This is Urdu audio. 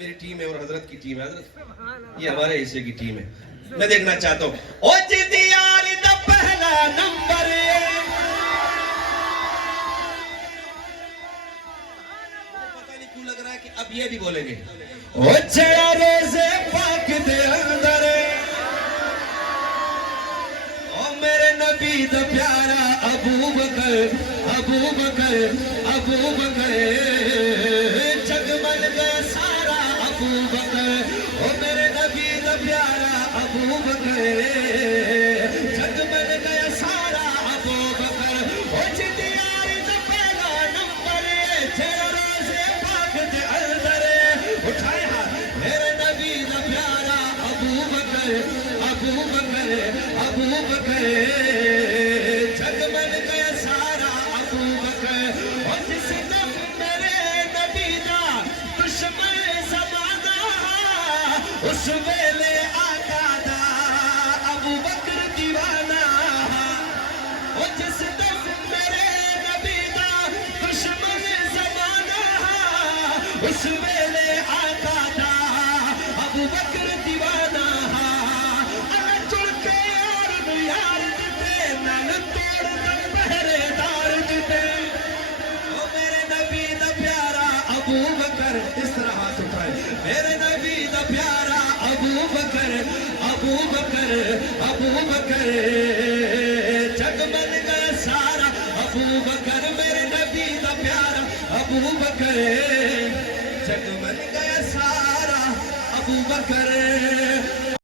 میری ٹیم ہے اور حضرت کی ٹیم ہے. حضرت یہ ہمارے حصے کی ٹیم ہے. میں دیکھنا چاہتا ہوں او جدی یاری دا پہلا نمبر پتہ نہیں کیوں لگ رہا ہے کہ اب یہ بھی بولیں گے او جڑا روزے پاک دے اندر او میرے نبی دا پیارا ابو بکر ابو بکر ابو بکر جگمگ گیا سارا ابو بکر او میرے نبی دا پیارا ابو بکر جگمگ گیا سارا ابو بکر او جدی یاری دا پہلا نمبر جڑا روزے پاک دے اندر اٹھائے ہاتھ میرے نبی دا پیارا ابو بکر ابو بکر ابو بکر جگمگ گیا سارا ابو بکر اور جس دم میرے نبی دا دشمن زمانہ اس ویلے آقا دا ابو بکر دیوانہ اور جس دم میرے نبی دا دشمن زمانہ اس ویلے آقا دا ابو بکر دیوانہ چڑ کے اور یار دیتے نل توڑ کر پہرے دار دیتے او میرے نبی دا پیارا ابو بکر اس طرح ہاتھ اٹھائے میرے نبی دا پیارا ابو بکر ابو بکر ابو بکر جگمگ گیا سارا ابو بکر میرے نبی دا پیارا ابو بکر